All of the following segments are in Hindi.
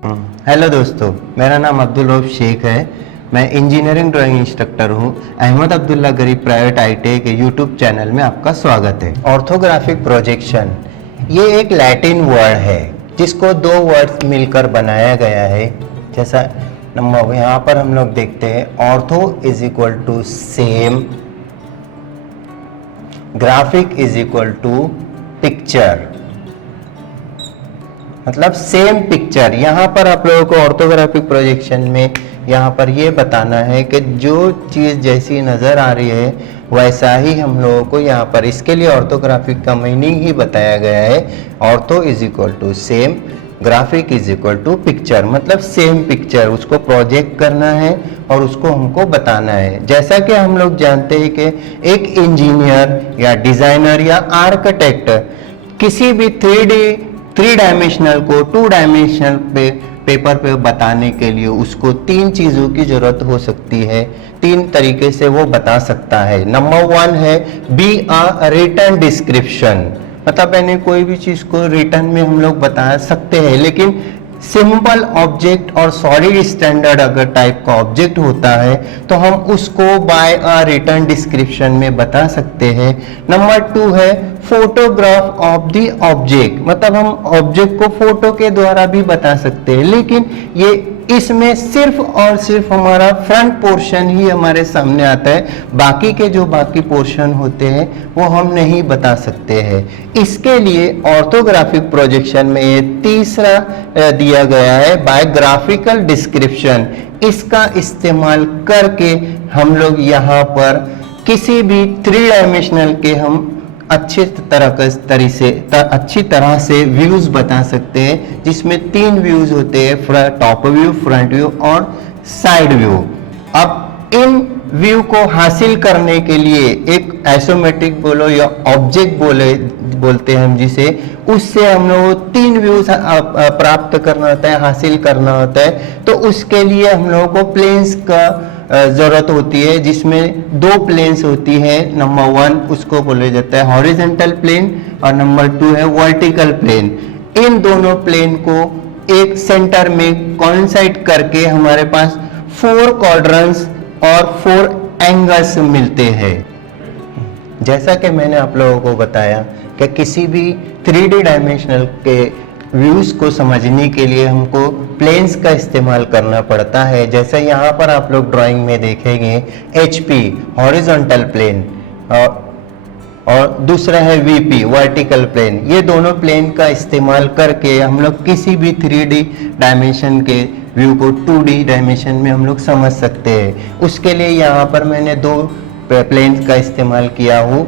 हेलो दोस्तों, मेरा नाम अब्दुल रऊफ शेख है। मैं इंजीनियरिंग ड्राइंग इंस्ट्रक्टर हूँ। अहमद अब्दुल्ला गरीब प्राइवेट आईटीआई के यूट्यूब चैनल में आपका स्वागत है। ऑर्थोग्राफिक प्रोजेक्शन ये एक लैटिन वर्ड है जिसको दो वर्ड्स मिलकर बनाया गया है। जैसा नंबर यहाँ पर हम लोग देखते हैं, ortho is equal to same, graphic is equal to picture, मतलब सेम पिक्चर। यहाँ पर आप लोगों को ऑर्थोग्राफिक प्रोजेक्शन में यहाँ पर ये बताना है कि जो चीज़ जैसी नज़र आ रही है वैसा ही हम लोगों को यहाँ पर, इसके लिए ऑर्थोग्राफिक का मीनिंग ही बताया गया है। Ortho is equal to same, graphic is equal to picture, मतलब सेम पिक्चर उसको प्रोजेक्ट करना है और उसको हमको बताना है। जैसा कि हम लोग जानते हैं कि एक इंजीनियर या डिज़ाइनर या आर्किटेक्ट किसी भी थ्री डायमेंशनल को टू डायमेंशनल पेपर पे बताने के लिए उसको तीन चीज़ों की ज़रूरत हो सकती है। तीन तरीके से वो बता सकता है। नंबर वन है बी अ रिटन डिस्क्रिप्शन, मतलब यानी कोई भी चीज़ को रिटन में हम लोग बता सकते हैं, लेकिन सिंपल ऑब्जेक्ट और सॉलिड स्टैंडर्ड अगर टाइप का ऑब्जेक्ट होता है तो हम उसको बाय अ रिटन डिस्क्रिप्शन में बता सकते हैं। नंबर टू है फोटोग्राफ ऑफ द ऑब्जेक्ट, मतलब हम ऑब्जेक्ट को फोटो के द्वारा भी बता सकते हैं, लेकिन ये इसमें सिर्फ और सिर्फ हमारा फ्रंट पोर्शन ही हमारे सामने आता है, बाकी के जो बाकी पोर्शन होते हैं वो हम नहीं बता सकते हैं। इसके लिए ऑर्थोग्राफिक प्रोजेक्शन में ये तीसरा दिया गया है बायोग्राफिकल डिस्क्रिप्शन। इसका इस्तेमाल करके हम लोग यहाँ पर किसी भी थ्री डायमेंशनल के हम अच्छी तरह से व्यूज बता सकते हैं, जिसमें तीन व्यूज होते हैं, टॉप व्यू, फ्रंट व्यू और साइड व्यू। अब इन व्यू को हासिल करने के लिए एक आइसोमेट्रिक बोलो या ऑब्जेक्ट बोलते हैं हम जिसे, उससे हम लोग तीन व्यूज प्राप्त करना होता है, हासिल करना होता है। तो उसके लिए हम लोगों को प्लेन्स का जरूरत होती है, जिसमें दो प्लेन्स होती है। नंबर वन उसको बोला जाता है हॉरिजॉन्टल प्लेन और नंबर टू है वर्टिकल प्लेन। इन दोनों प्लेन को एक सेंटर में कोइंसाइड करके हमारे पास फोर क्वाड्रेंट्स और फोर एंगल्स मिलते हैं। जैसा कि मैंने आप लोगों को बताया कि किसी भी 3D डायमेंशनल के व्यूज को समझने के लिए हमको प्लेन्स का इस्तेमाल करना पड़ता है। जैसे यहाँ पर आप लोग ड्राइंग में देखेंगे HP हॉरिजॉन्टल प्लेन और दूसरा है VP वर्टिकल प्लेन। ये दोनों प्लेन का इस्तेमाल करके हम लोग किसी भी 3D डायमेंशन के व्यू को 2D डायमेंशन में हम लोग समझ सकते हैं। उसके लिए यहाँ पर मैंने दो प्लेन का इस्तेमाल किया हूँ,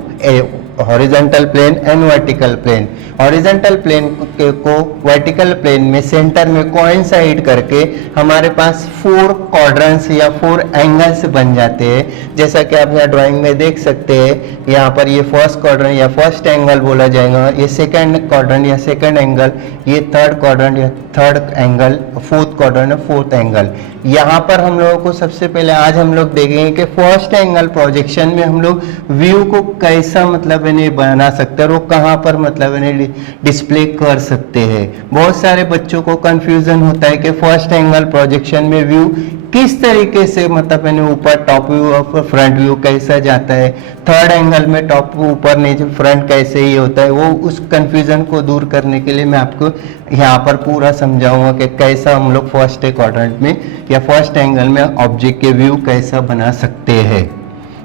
horizontal plane and vertical plane. Horizontal plane को वर्टिकल प्लेन में सेंटर में कोइंसाइड करके हमारे पास फोर क्वाड्रेंट्स या फोर एंगल्स बन जाते हैं। जैसा कि आप यहाँ ड्राइंग में देख सकते हैं, यहाँ पर ये फर्स्ट क्वाड्रेंट या फर्स्ट एंगल बोला जाएगा, ये सेकंड क्वाड्रेंट या सेकंड एंगल, ये थर्ड क्वाड्रेंट या थर्ड एंगल, फोर्थ क्वाड्रेंट या फोर्थ एंगल। यहाँ पर हम लोगों को सबसे पहले आज हम लोग देखेंगे कि फर्स्ट एंगल प्रोजेक्शन में हम लोग व्यू को कैसा मतलब बना सकते हैं और वो कहाँ पर मतलब डिस्प्ले कर सकते हैं। बहुत सारे बच्चों को कंफ्यूजन होता है कि फर्स्ट एंगल प्रोजेक्शन में व्यू किस तरीके से मतलब ऊपर टॉप व्यू और फ्रंट व्यू कैसा जाता है, थर्ड एंगल में टॉप ऊपर नीचे फ्रंट कैसे ही होता है। वो उस कंफ्यूजन को दूर करने के लिए मैं आपको यहाँ पर पूरा समझाऊंगा कि कैसा हम लोग फर्स्ट क्वाड्रेंट में या फर्स्ट एंगल में ऑब्जेक्ट के व्यू कैसा बना सकते हैं।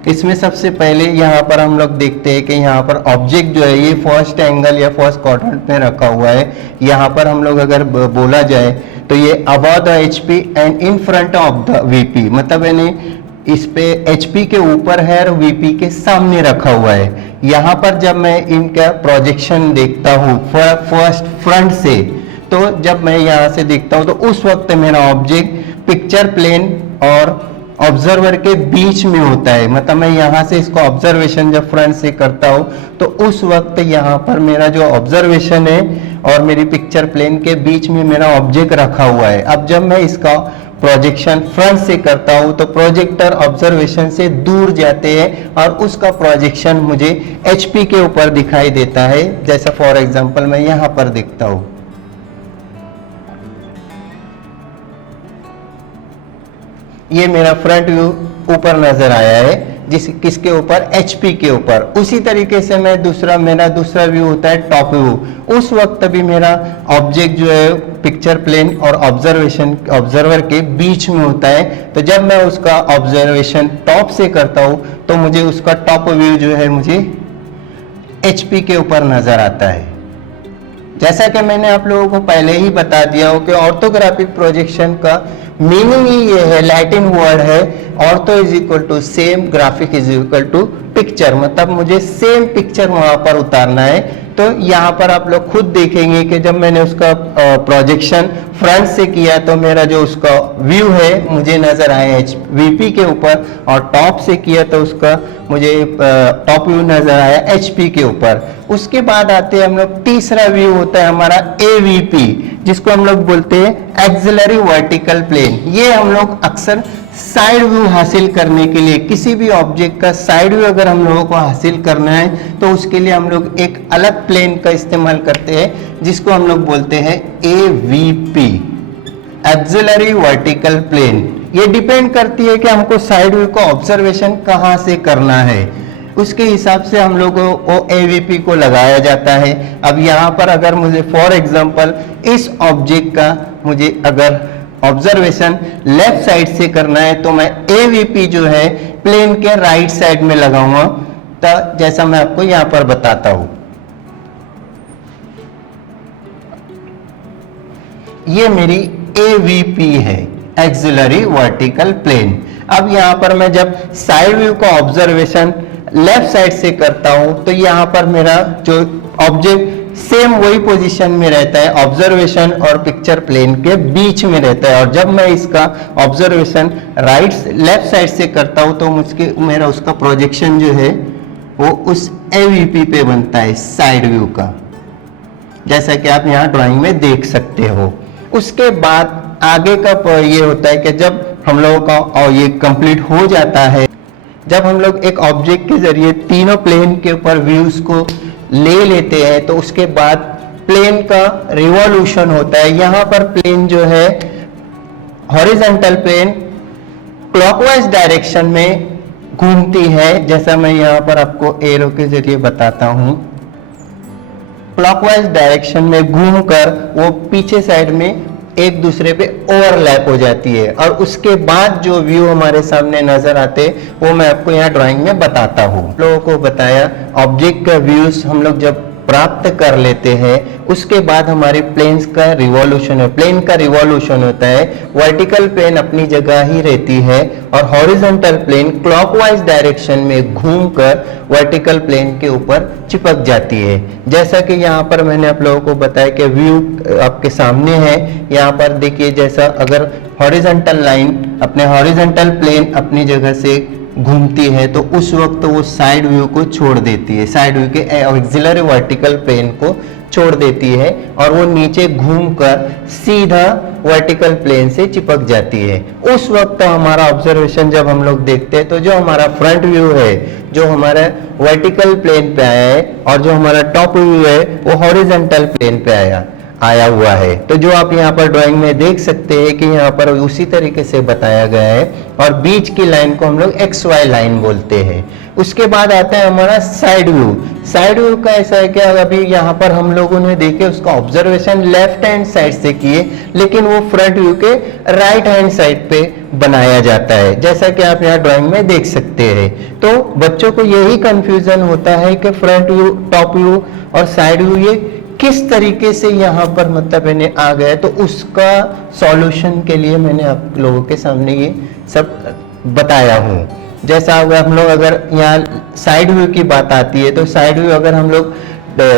इसमें सबसे पहले यहाँ पर हम लोग देखते हैं कि यहाँ पर ऑब्जेक्ट जो है ये फर्स्ट एंगल या फर्स्ट क्वाड्रेंट में रखा हुआ है। यहाँ पर हम लोग अगर बोला जाए तो ये above the HP and in front of the VP, मतलब यानी इस पे HP के ऊपर है और VP के सामने रखा हुआ है। यहाँ पर जब मैं इनका प्रोजेक्शन देखता हूँ फर्स्ट फ्रंट से, तो जब मैं यहाँ से देखता हूँ तो उस वक्त मेरा ऑब्जेक्ट पिक्चर प्लेन और ऑब्जर्वर के बीच में होता है। मतलब मैं यहाँ से इसको ऑब्जर्वेशन जब फ्रंट से करता हूँ तो उस वक्त यहाँ पर मेरा जो ऑब्जर्वेशन है और मेरी पिक्चर प्लेन के बीच में मेरा ऑब्जेक्ट रखा हुआ है। अब जब मैं इसका प्रोजेक्शन फ्रंट से करता हूँ तो प्रोजेक्टर ऑब्जर्वेशन से दूर जाते हैं और उसका प्रोजेक्शन मुझे HP के ऊपर दिखाई देता है। जैसा फॉर एग्जांपल मैं यहाँ पर देखता हूँ, ये मेरा फ्रंट व्यू ऊपर नजर आया है, किसके ऊपर, HP के ऊपर। उसी तरीके से मेरा दूसरा व्यू होता है टॉप व्यू। उस वक्त भी मेरा ऑब्जेक्ट जो है पिक्चर प्लेन और ऑब्जर्वर के बीच में होता है। तो जब मैं उसका ऑब्जर्वेशन टॉप से करता हूं तो मुझे उसका टॉप व्यू जो है मुझे HP के ऊपर नजर आता है। जैसा कि मैंने आप लोगों को पहले ही बता दिया हो कि ऑर्थोग्राफिक प्रोजेक्शन का मीनिंग ही ये है, लैटिन वर्ड है ortho is equal to same, graphic is equal to picture, मतलब मुझे सेम पिक्चर वहां पर उतारना है। तो यहाँ पर आप लोग खुद देखेंगे कि जब मैंने उसका प्रोजेक्शन फ्रंट से किया तो मेरा जो उसका व्यू है मुझे नजर आया VP के ऊपर, और टॉप से किया तो उसका मुझे टॉप व्यू नजर आया HP के ऊपर। उसके बाद आते हैं हम लोग, तीसरा व्यू होता है हमारा AVP, जिसको हम लोग बोलते हैं एक्सिलरी वर्टिकल प्लेन। ये हम लोग अक्सर साइड व्यू हासिल करने के लिए, किसी भी ऑब्जेक्ट का साइड व्यू अगर हम लोगों को हासिल करना है तो उसके लिए हम लोग एक अलग प्लेन का इस्तेमाल करते हैं, जिसको हम लोग बोलते हैं AVP, एक्सिलरी वर्टिकल प्लेन। ये डिपेंड करती है कि हमको साइड व्यू का ऑब्जर्वेशन कहाँ से करना है, उसके हिसाब से हम लोगों को AVP को लगाया जाता है। अब यहाँ पर अगर मुझे फॉर एग्जांपल इस ऑब्जेक्ट का मुझे अगर ऑब्जर्वेशन लेफ्ट साइड से करना है तो मैं AVP जो है प्लेन के राइट साइड में लगाऊंगा। तो जैसा मैं आपको यहां पर बताता हूं, ये मेरी AVP है, एक्सिलरी वर्टिकल प्लेन। अब यहां पर मैं जब साइड व्यू का ऑब्जर्वेशन लेफ्ट साइड से करता हूं तो यहां पर मेरा जो ऑब्जेक्ट सेम वही पोजीशन में रहता है, ऑब्जर्वेशन और पिक्चर प्लेन के बीच में रहता है। और जब मैं इसका ऑब्जर्वेशन लेफ्ट साइड से करता हूं तो मेरा उसका प्रोजेक्शन जो है वो उस AVP पे बनता है, साइड व्यू का, जैसा कि आप यहाँ ड्राइंग में देख सकते हो। उसके बाद आगे का ये होता है कि जब हम लोगों का और ये कंप्लीट हो जाता है, जब हम लोग एक ऑब्जेक्ट के जरिए तीनों प्लेन के ऊपर व्यूज को ले लेते हैं तो उसके बाद प्लेन का रिवॉल्यूशन होता है। यहाँ पर प्लेन जो है हॉरिजॉन्टल प्लेन क्लॉकवाइज डायरेक्शन में घूमती है, जैसा मैं यहाँ पर आपको एरो के जरिए बताता हूँ। क्लॉकवाइज डायरेक्शन में घूमकर वो पीछे साइड में एक दूसरे पे ओवरलैप हो जाती है, और उसके बाद जो व्यू हमारे सामने नजर आते वो मैं आपको यहाँ ड्राइंग में बताता हूँ। लोगों को बताया ऑब्जेक्ट का व्यूज हम लोग जब प्राप्त कर लेते हैं उसके बाद हमारे प्लेन का रिवॉल्यूशन होता है। वर्टिकल प्लेन अपनी जगह ही रहती है और हॉरिजॉन्टल प्लेन क्लॉकवाइज डायरेक्शन में घूमकर वर्टिकल प्लेन के ऊपर चिपक जाती है। जैसा कि यहाँ पर मैंने आप लोगों को बताया कि व्यू आपके सामने है। यहाँ पर देखिए, जैसा अगर हॉरिजॉन्टल लाइन अपने हॉरिजॉन्टल प्लेन अपनी जगह से घूमती है तो उस वक्त वो साइड व्यू को छोड़ देती है, साइड व्यू के एक्सिलरी वर्टिकल प्लेन को छोड़ देती है और वो नीचे घूमकर सीधा वर्टिकल प्लेन से चिपक जाती है। उस वक्त हमारा ऑब्जर्वेशन जब हम लोग देखते हैं तो जो हमारा फ्रंट व्यू है जो हमारा वर्टिकल प्लेन पे आया है और जो हमारा टॉप व्यू है वो हॉरिजॉन्टल प्लेन पे आया हुआ है। तो जो आप यहाँ पर ड्राइंग में देख सकते हैं कि यहाँ पर उसी तरीके से बताया गया है और बीच की लाइन को हम लोग XY लाइन बोलते हैं। उसके बाद आता है हमारा साइड व्यू। साइड व्यू का ऐसा है कि अभी यहाँ पर हम लोगों ने देखे उसका ऑब्जर्वेशन लेफ्ट हैंड साइड से किए, लेकिन वो फ्रंट व्यू के राइट हैंड साइड पे बनाया जाता है, जैसा कि आप यहाँ ड्राइंग में देख सकते हैं। तो बच्चों को यही कंफ्यूजन होता है कि फ्रंट व्यू, टॉप व्यू और साइड व्यू ये किस तरीके से यहाँ पर मतलब इन्हें आ गया। तो उसका सॉल्यूशन के लिए मैंने आप लोगों के सामने ये सब बताया हूँ। जैसा हम लोग अगर यहाँ साइड व्यू की बात आती है तो साइड व्यू अगर हम लोग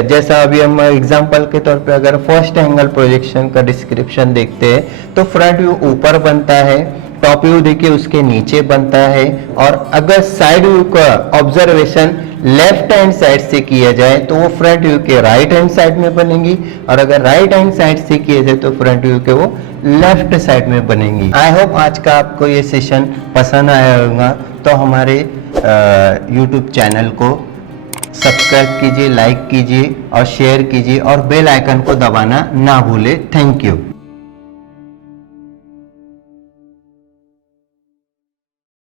जैसा अभी हम एग्जांपल के तौर पे अगर फर्स्ट एंगल प्रोजेक्शन का डिस्क्रिप्शन देखते हैं तो फ्रंट व्यू ऊपर बनता है, टॉप व्यू देखिए उसके नीचे बनता है, और अगर साइड व्यू का ऑब्जर्वेशन लेफ्ट हैंड साइड से किया जाए तो वो फ्रंट व्यू के राइट हैंड साइड में बनेगी, और अगर राइट हैंड साइड से किया जाए तो फ्रंट व्यू के वो लेफ्ट साइड में बनेगी। आई होप आज का आपको ये सेशन पसंद आया होगा। तो हमारे YouTube चैनल को सब्सक्राइब कीजिए, लाइक कीजिए और शेयर कीजिए और बेल आइकन को दबाना ना भूले। Thank you.